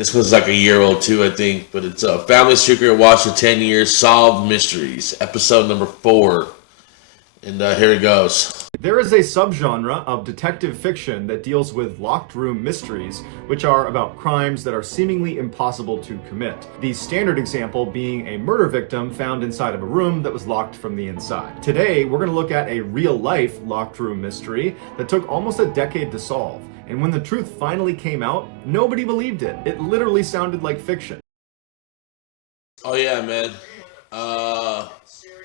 This was like a year old too, I think. But it's a family secret watched for 10 years, solved mysteries, episode number 4. And here it goes. There is a subgenre of detective fiction that deals with locked room mysteries, which are about crimes that are seemingly impossible to commit. The standard example being a murder victim found inside of a room that was locked from the inside. Today, we're going to look at a real-life locked room mystery that took almost a decade to solve. And when the truth finally came out, nobody believed it. It literally sounded like fiction. Oh yeah, man.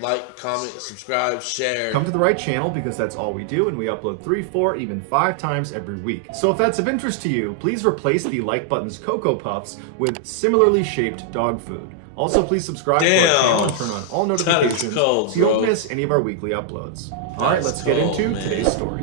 Like, comment, subscribe, share. Come to the right channel because that's all we do, and we upload 3, 4, even 5 times every week. So if that's of interest to you, please replace the like button's Cocoa Puffs with similarly shaped dog food. Also, please subscribe to our channel and turn on all notifications cold, so you don't miss any of our weekly uploads. All right, let's get into today's story.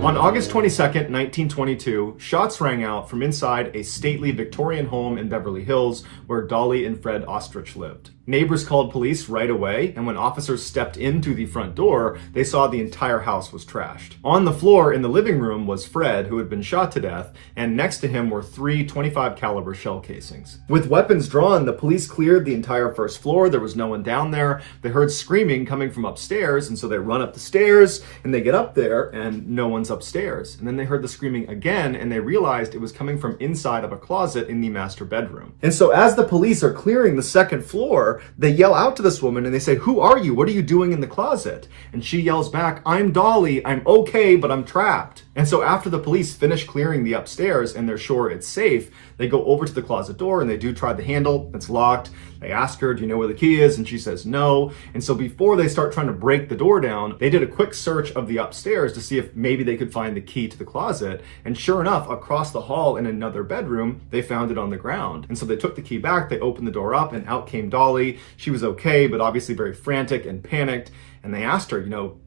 On August 22nd, 1922, shots rang out from inside a stately Victorian home in Beverly Hills where Dolly and Fred Ostrich lived. Neighbors called police right away, and when officers stepped into the front door, they saw the entire house was trashed. On the floor in the living room was Fred, who had been shot to death, and next to him were 3 .25 caliber shell casings. With weapons drawn, the police cleared the entire first floor. There was no one down there. They heard screaming coming from upstairs, and so they run up the stairs, and they get up there, and no one's upstairs. And then they heard the screaming again, and they realized it was coming from inside of a closet in the master bedroom. And so as the police are clearing the second floor, they yell out to this woman and they say, "Who are you? What are you doing in the closet?" And she yells back, "I'm Dolly. I'm okay, but I'm trapped." And so after the police finish clearing the upstairs and they're sure it's safe, they go over to the closet door and they do try the handle. It's locked. They ask her, "Do you know where the key is?" And she says no. And so before they start trying to break the door down, they did a quick search of the upstairs to see if maybe they could find the key to the closet. And sure enough, across the hall in another bedroom, they found it on the ground. And so they took the key back, they opened the door up, and out came Dolly. She was okay, but obviously very frantic and panicked. And they asked her,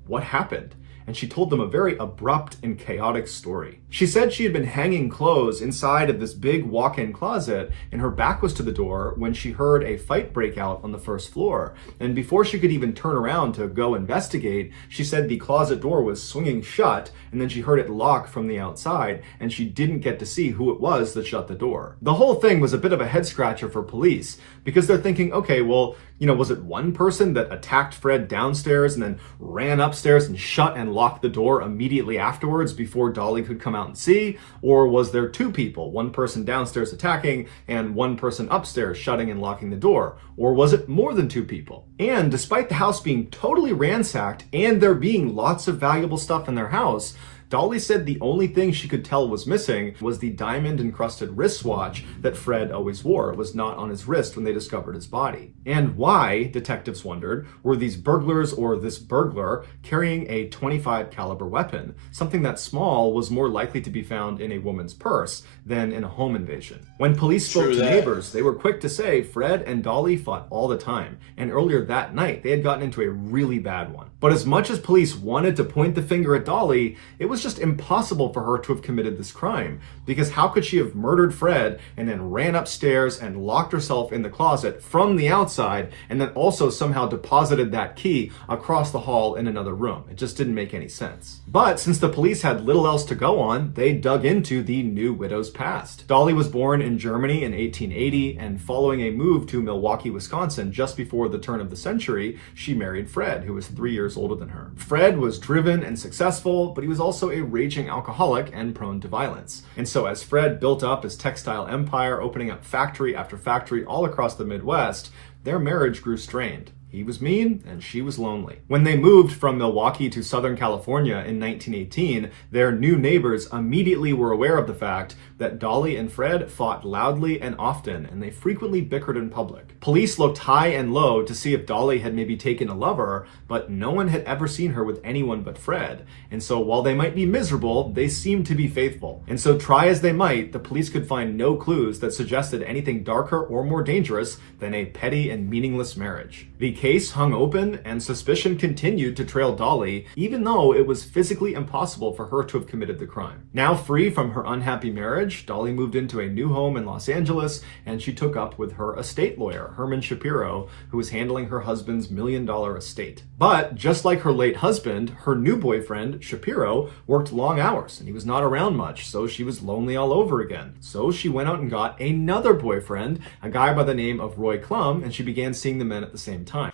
what happened? And she told them a very abrupt and chaotic story. She said she had been hanging clothes inside of this big walk-in closet, and her back was to the door when she heard a fight break out on the first floor. And before she could even turn around to go investigate, she said the closet door was swinging shut, and then she heard it lock from the outside, and she didn't get to see who it was that shut the door. The whole thing was a bit of a head-scratcher for police, because they're thinking, okay, well, was it one person that attacked Fred downstairs and then ran upstairs and shut and locked the door immediately afterwards before Dolly could come out and see? Or was there 2 people, one person downstairs attacking and one person upstairs shutting and locking the door? Or was it more than 2 people? And despite the house being totally ransacked and there being lots of valuable stuff in their house, Dolly said the only thing she could tell was missing was the diamond-encrusted wristwatch that Fred always wore. It was not on his wrist when they discovered his body. And why, detectives wondered, were these burglars or this burglar carrying a .25 caliber weapon? Something that small was more likely to be found in a woman's purse than in a home invasion. When police spoke to neighbors, they were quick to say Fred and Dolly fought all the time, and earlier that night they had gotten into a really bad one. But as much as police wanted to point the finger at Dolly, it was just impossible for her to have committed this crime, because how could she have murdered Fred and then ran upstairs and locked herself in the closet from the outside and then also somehow deposited that key across the hall in another room? It just didn't make any sense. But since the police had little else to go on, they dug into the new widow's past. Dolly was born in Germany in 1880, and following a move to Milwaukee, Wisconsin just before the turn of the century, she married Fred, who was 3 years older than her. Fred was driven and successful, but he was also a raging alcoholic and prone to violence. And so as Fred built up his textile empire, opening up factory after factory all across the Midwest, their marriage grew strained. He was mean and she was lonely. When they moved from Milwaukee to Southern California in 1918, their new neighbors immediately were aware of the fact that Dolly and Fred fought loudly and often, and they frequently bickered in public. Police looked high and low to see if Dolly had maybe taken a lover, but no one had ever seen her with anyone but Fred. And so while they might be miserable, they seemed to be faithful. And so try as they might, the police could find no clues that suggested anything darker or more dangerous than a petty and meaningless marriage. The case hung open, and suspicion continued to trail Dolly, even though it was physically impossible for her to have committed the crime. Now free from her unhappy marriage, marriage, Dolly moved into a new home in Los Angeles, and she took up with her estate lawyer, Herman Shapiro, who was handling her husband's $1 million estate. But just like her late husband, her new boyfriend, Shapiro, worked long hours, and he was not around much, so she was lonely all over again. So she went out and got another boyfriend, a guy by the name of Roy Klum, and she began seeing the men at the same time.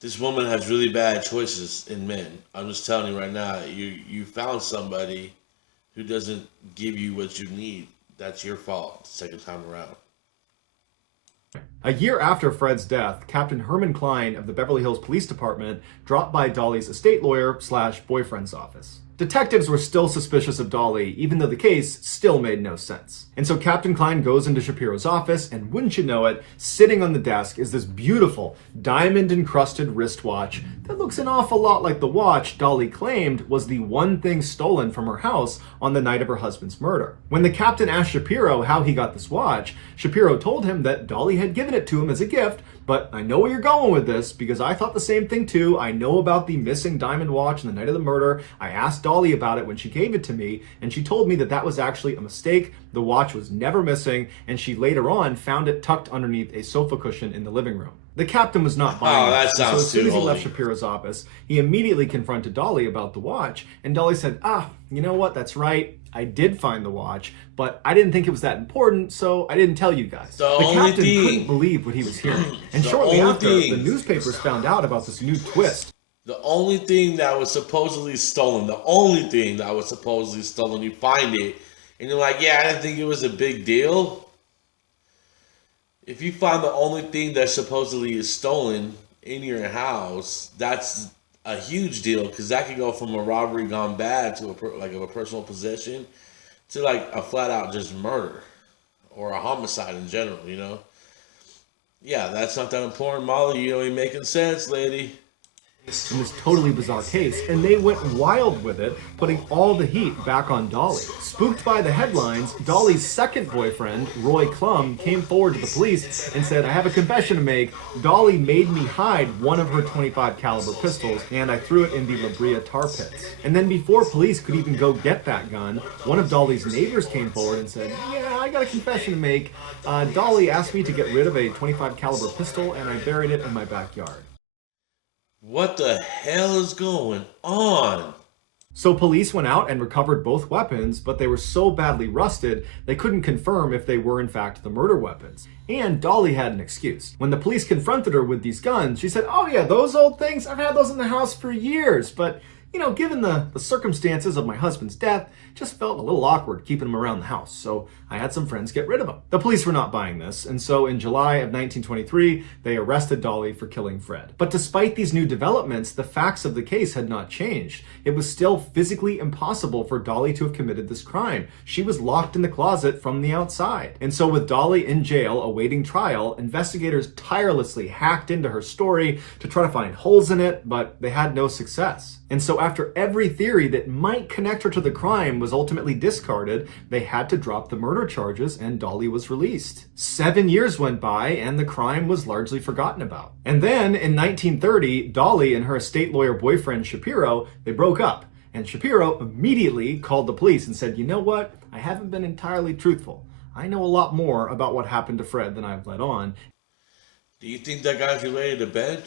This woman has really bad choices in men. I'm just telling you right now, you found somebody who doesn't give you what you need. That's your fault the second time around. A year after Fred's death, Captain Herman Klein of the Beverly Hills Police Department dropped by Dolly's estate lawyer / boyfriend's office. Detectives were still suspicious of Dolly, even though the case still made no sense. And so Captain Klein goes into Shapiro's office, and wouldn't you know it, sitting on the desk is this beautiful, diamond-encrusted wristwatch that looks an awful lot like the watch Dolly claimed was the one thing stolen from her house on the night of her husband's murder. When the captain asked Shapiro how he got this watch, Shapiro told him that Dolly had given it to him as a gift, but I know where you're going with this because I thought the same thing too. I know about the missing diamond watch on the night of the murder. I asked Dolly about it when she gave it to me, and she told me that that was actually a mistake. The watch was never missing, and she later on found it tucked underneath a sofa cushion in the living room. The captain was not buying it. So as soon as he left Shapiro's office, he immediately confronted Dolly about the watch, and Dolly said, you know what, that's right. I did find the watch, but I didn't think it was that important, so I didn't tell you guys. The captain couldn't believe what he was hearing. And shortly after, the newspapers found out about this new twist. The only thing that was supposedly stolen, you find it, and you're like, yeah, I didn't think it was a big deal. If you find the only thing that supposedly is stolen in your house, that's a huge deal, because that could go from a robbery gone bad to a personal possession to like a flat out just murder or a homicide in general, you know? Yeah, that's not that important, Molly. You don't even making sense, lady. In this totally bizarre case, and they went wild with it, putting all the heat back on Dolly. Spooked by the headlines, Dolly's second boyfriend, Roy Klum, came forward to the police and said, I have a confession to make. Dolly made me hide one of her .25 caliber pistols, and I threw it in the La Brea tar pits. And then before police could even go get that gun, one of Dolly's neighbors came forward and said, yeah, I got a confession to make. Dolly asked me to get rid of a .25 caliber pistol, and I buried it in my backyard. What the hell is going on? So police went out and recovered both weapons, but they were so badly rusted, they couldn't confirm if they were in fact the murder weapons. And Dolly had an excuse. When the police confronted her with these guns, she said, oh yeah, those old things, I've had those in the house for years, but you know, given the circumstances of my husband's death, just felt a little awkward keeping them around the house, so I had some friends get rid of them. The police were not buying this, and so in July of 1923, they arrested Dolly for killing Fred. But despite these new developments, the facts of the case had not changed. It was still physically impossible for Dolly to have committed this crime. She was locked in the closet from the outside. And so with Dolly in jail awaiting trial, investigators tirelessly hacked into her story to try to find holes in it, but they had no success. And so after every theory that might connect her to the crime was ultimately discarded, they had to drop the murder charges and Dolly was released. 7 years went by and the crime was largely forgotten about. And then in 1930, Dolly and her estate lawyer boyfriend Shapiro, they broke up. And Shapiro immediately called the police and said, you know what? I haven't been entirely truthful. I know a lot more about what happened to Fred than I've let on. Do you think that guy's related to Ben?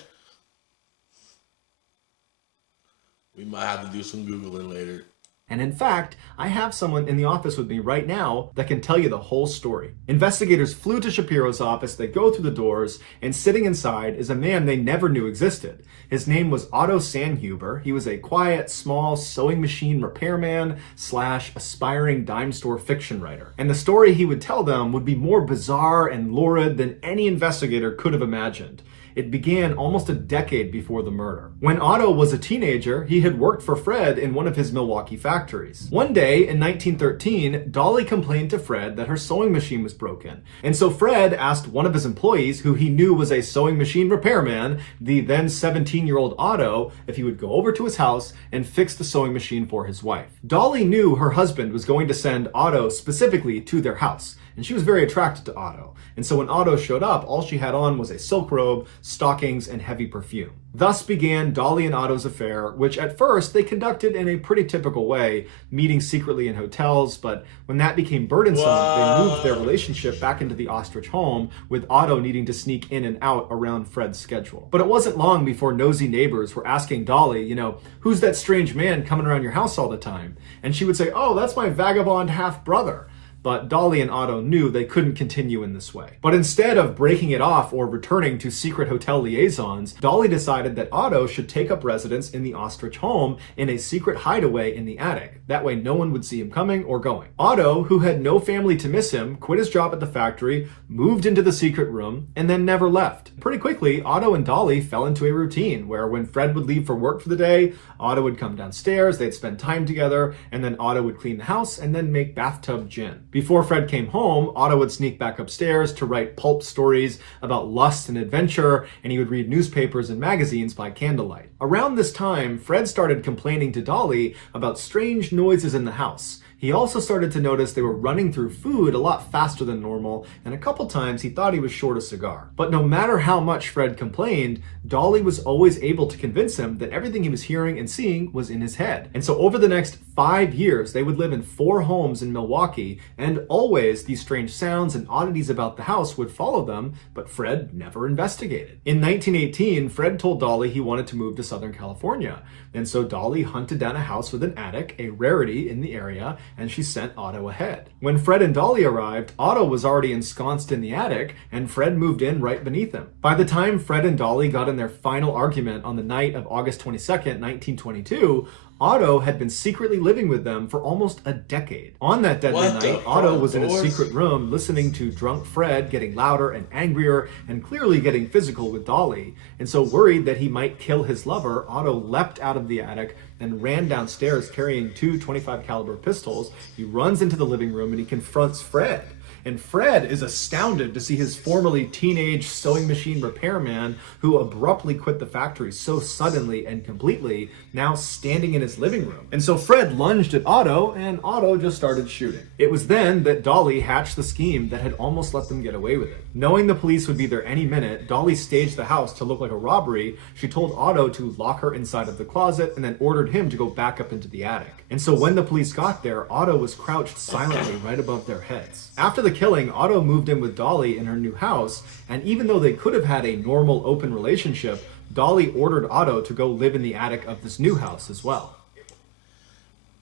We might have to do some Googling later. And in fact, I have someone in the office with me right now that can tell you the whole story. Investigators flew to Shapiro's office, they go through the doors, and sitting inside is a man they never knew existed. His name was Otto Sandhuber. He was a quiet, small sewing machine repairman / aspiring dime store fiction writer. And the story he would tell them would be more bizarre and lurid than any investigator could have imagined. It began almost a decade before the murder. When Otto was a teenager, he had worked for Fred in one of his Milwaukee factories. One day in 1913, Dolly complained to Fred that her sewing machine was broken. And so Fred asked one of his employees, who he knew was a sewing machine repairman, the then 17-year-old Otto, if he would go over to his house and fix the sewing machine for his wife. Dolly knew her husband was going to send Otto specifically to their house. and she was very attracted to Otto. And so when Otto showed up, all she had on was a silk robe, stockings, and heavy perfume. Thus began Dolly and Otto's affair, which at first they conducted in a pretty typical way, meeting secretly in hotels, but when that became burdensome, they moved their relationship back into the ostrich home, with Otto needing to sneak in and out around Fred's schedule. But it wasn't long before nosy neighbors were asking Dolly, who's that strange man coming around your house all the time? And she would say, oh, that's my vagabond half-brother. But Dolly and Otto knew they couldn't continue in this way. But instead of breaking it off or returning to secret hotel liaisons, Dolly decided that Otto should take up residence in the ostrich home in a secret hideaway in the attic. That way no one would see him coming or going. Otto, who had no family to miss him, quit his job at the factory, moved into the secret room, and then never left. Pretty quickly, Otto and Dolly fell into a routine where when Fred would leave for work for the day, Otto would come downstairs, they'd spend time together, and then Otto would clean the house and then make bathtub gin. Before Fred came home, Otto would sneak back upstairs to write pulp stories about lust and adventure, and he would read newspapers and magazines by candlelight. Around this time, Fred started complaining to Dolly about strange noises in the house. He also started to notice they were running through food a lot faster than normal, and a couple times he thought he was short a cigar. But no matter how much Fred complained, Dolly was always able to convince him that everything he was hearing and seeing was in his head. And so over the next 5 years, they would live in 4 homes in Milwaukee, and always these strange sounds and oddities about the house would follow them, but Fred never investigated. In 1918, Fred told Dolly he wanted to move to Southern California, and so Dolly hunted down a house with an attic, a rarity in the area, and she sent Otto ahead. When Fred and Dolly arrived, Otto was already ensconced in the attic, and Fred moved in right beneath him. By the time Fred and Dolly got in their final argument on the night of August 22nd, 1922, Otto had been secretly living with them for almost a decade. On that deadly night, Otto was in a secret room listening to drunk Fred getting louder and angrier and clearly getting physical with Dolly. And so worried that he might kill his lover, Otto leapt out of the attic and ran downstairs carrying 2 .25 caliber pistols. He runs into the living room and he confronts Fred. And Fred is astounded to see his formerly teenage sewing machine repairman, who abruptly quit the factory so suddenly and completely, now standing in his living room. And so Fred lunged at Otto, and Otto just started shooting. It was then that Dolly hatched the scheme that had almost let them get away with it. Knowing the police would be there any minute, Dolly staged the house to look like a robbery. She told Otto to lock her inside of the closet and then ordered him to go back up into the attic. And so when the police got there, Otto was crouched silently right above their heads. After the killing, Otto moved in with Dolly in her new house, and even though they could have had a normal open relationship, Dolly ordered Otto to go live in the attic of this new house as well.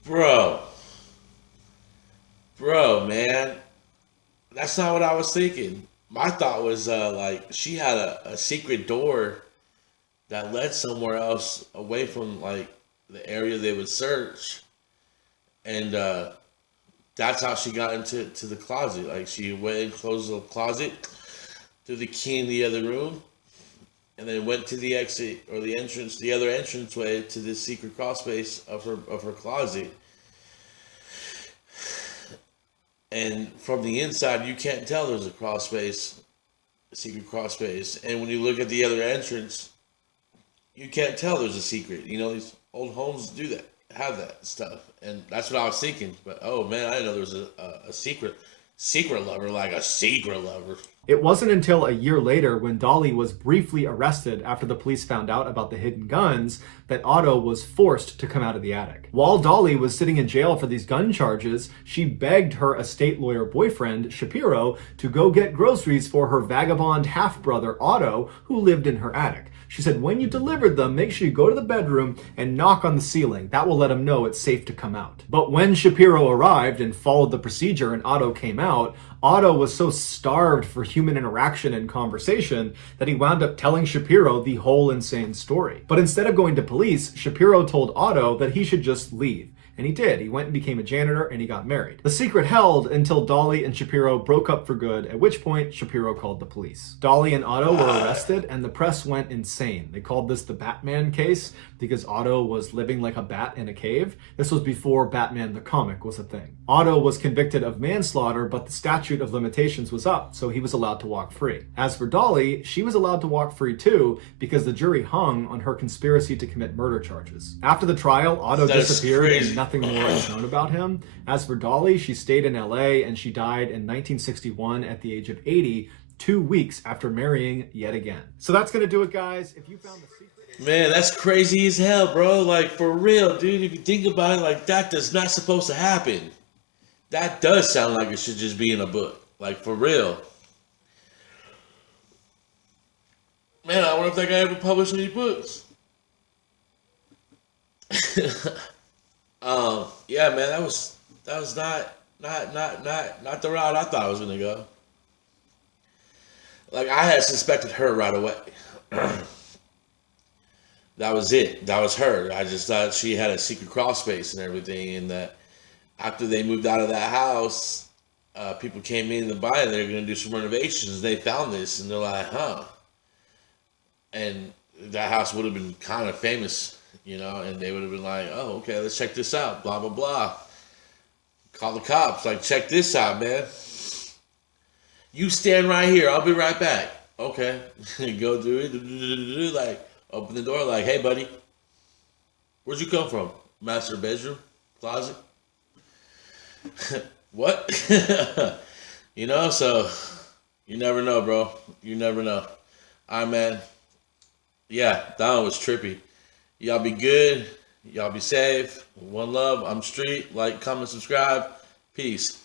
Bro, man, that's not what I was thinking. My thought was like she had a secret door that led somewhere else away from like the area they would search, and that's how she got into the closet. Like she went and closed the closet, threw the key in the other room, and then went to the exit or the entrance, the other entranceway to this secret crawl space of her closet. And from the inside, you can't tell there's a crawl space, a secret crawl space. And when you look at the other entrance, you can't tell there's a secret. These old homes do that, have that stuff. And that's what I was thinking. But, oh, man, I didn't know there was a secret lover, like a secret lover. It wasn't until a year later, when Dolly was briefly arrested after the police found out about the hidden guns, that Otto was forced to come out of the attic. While Dolly was sitting in jail for these gun charges, she begged her estate lawyer boyfriend, Shapiro, to go get groceries for her vagabond half-brother, Otto, who lived in her attic. She said, when you delivered them, make sure you go to the bedroom and knock on the ceiling. That will let him know it's safe to come out. But when Shapiro arrived and followed the procedure and Otto came out, Otto was so starved for human interaction and conversation that he wound up telling Shapiro the whole insane story. But instead of going to police, Shapiro told Otto that he should just leave. And he did. He went and became a janitor, and he got married. The secret held until Dolly and Shapiro broke up for good, at which point Shapiro called the police. Dolly and Otto were arrested, and the press went insane. They called this the Batman case because Otto was living like a bat in a cave. This was before Batman the comic was a thing. Otto was convicted of manslaughter, but the statute of limitations was up, so he was allowed to walk free. As for Dolly, she was allowed to walk free too, because the jury hung on her conspiracy to commit murder charges. After the trial, Otto disappeared and nothing more is known about him. As for Dolly, she stayed in LA and she died in 1961 at the age of 80, 2 weeks after marrying yet again. So that's gonna do it, guys. If you found the secret... Man, that's crazy as hell, bro. Like, for real, dude. If you think about it, like, that does not supposed to happen. That does sound like it should just be in a book. Like, for real. Man, I wonder if that guy ever published any books. Yeah, man, that was not the route I thought I was gonna go. Like, I had suspected her right away. That was it. That was her. I just thought she had a secret crawl space and everything, and that after they moved out of that house, people came in to buy it. They were going to do some renovations. They found this, and they're like, huh. And that house would have been kind of famous, you know, and they would have been like, oh, okay, let's check this out, blah, blah, blah. Call the cops, like, check this out, man. You stand right here. I'll be right back. Okay. Go do it. Like, open the door, like, hey, buddy, where'd you come from? Master bedroom? Closet? What? You know, so you never know, bro. You never know. All right, man. Yeah, that one was trippy. Y'all be good. Y'all be safe. One love. I'm Street. Like, comment, subscribe. Peace.